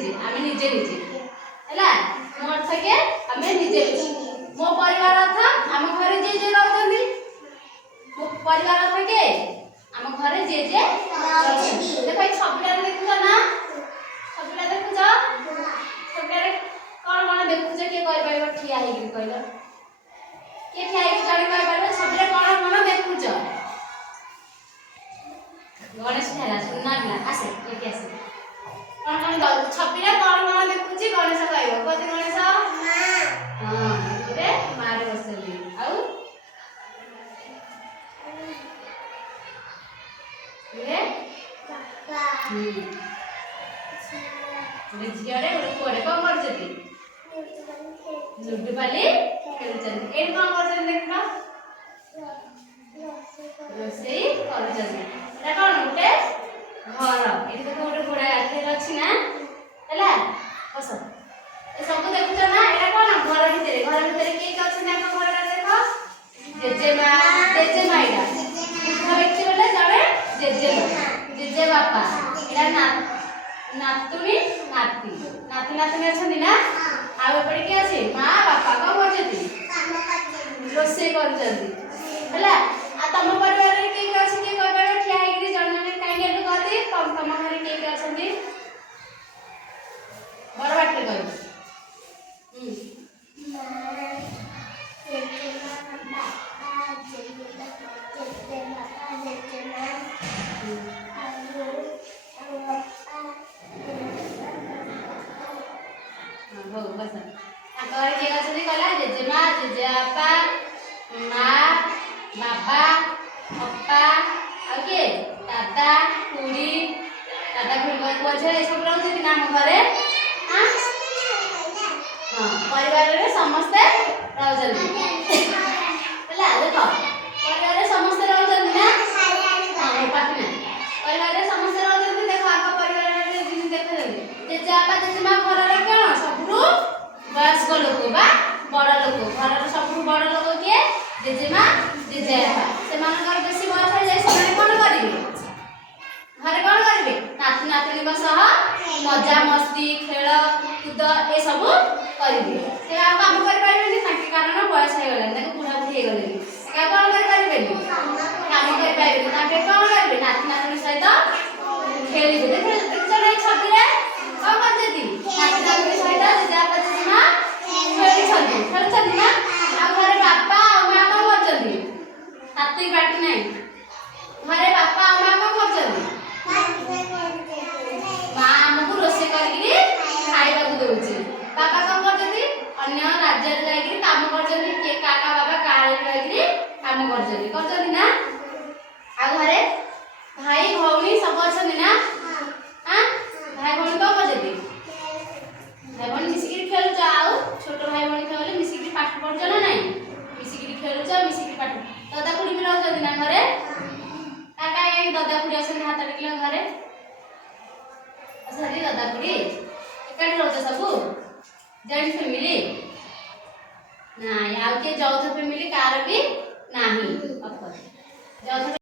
निजे आमे निजे निजे हैला मो अर्थ के आमे निजे मो परिवार अर्थ आम घरे जे जे रहउछन्ती मो परिवार अर्थ के आम घरे जे जे रहउछन्ती देखो ई छबिला देखुछ ना छबिला देखुछ छबिला रे कोन कोन देखुछ के कहि परबो ठिया हे कि कहलो के ठिया हे जणी कहि परबो छबिला कोन कोन देखुछ गणेश ठेला सुनना बिना आसे के आसे कोन कोन छबिला कोन कोन देखुछ गणेश कहबो कोते गणेश मां हां रे मारे बसली आउ रे पापा झियारे कोरे कोन करछती लुड्डू पाली खेलछती एन कोन करछती देखना रोसई करछती एटा कोन उठे घर एटी देखो उठे घोड़ा आथे अछि ना हैला बस ए सब देखुछ ना एटा कोन घर भितरे के अछि ना घर देखो जेजे माईडा देखि बोले जाने जेजे बापा एटा ना नातुनी नाती नाती नातुनी अछनी ना आ एपटे के अछि मां बापा को करछती रोसे करछती हैला आ तम परिवार रे के अछि के कहबे ठिया हेकि जण जण काई गेलु कहती तम घरे के अछंती बड़ बाटे कहू हो बस आकर के अछंती कहला जेजेमा जेजेआपा मां बाबा पप्पा ओके दादा खुड़ी को छे सब रहउछ कि नाम घरे हां हां परिवार रे समस्त रहउछन्ती हैला देखो परिवार रे समस्त रहउछन्ती ना हां पाटी ना परिवार रे समस्त रहउछन्ती देखो आका परिवार रे जिन देखले जेजेआपा जेजेमा घर रे कोन सबरु वयस्क लोक बा बड़ लोक घर रे सबरु बड़ लोक के जेजेमा जेजेआपा से मानकर बेसी बयस हो जाय से कोन करिवे घरे कोन करिवे नाती नातनी को सह मजा मस्ती खेल कूद ए सब करिवे से काम कर पाइबे ताके कारण बयस हो गले ताके बुढ़ा बुढ़ी हो गले का कोन कर पाइबे काम कर पाइबे ताके कोन करिवे नाती नातनी सहित खेलिबे देख चले छबिरे ओ करजती नाती नातनी सहित जेजेआपा जेजेमा खेली छथि ना आ घरे बापा आ मां को करजती ताती बाटी नै घरे बापा आ मां को करजती मां हमको रोसे करके खाइबा को दउची बाबा को करजती अन्य राज्य रे जाई के काम करजती के काका बाबा काळे रही के काम करजती ना आ घरे भाई भौणी सब अछन ना हां भाई भौणी को करजती भाई भौणी मिसी के खेलु जाओ छोट भाई भौणी खेले मिसी के पाठ पढज ना नहीं मिसी के खेलु जा मिसी के पाठ दादा कुड़ी भी रहउछती ना घरे काका ए दादा कुड़ी असन हाथ टिकले घरे असरी दादा कुड़ी एकाठी रहउछ सबु जॉइंट फैमिली ना याउ के जौथ फैमिली कार भी नाही अफ जौथ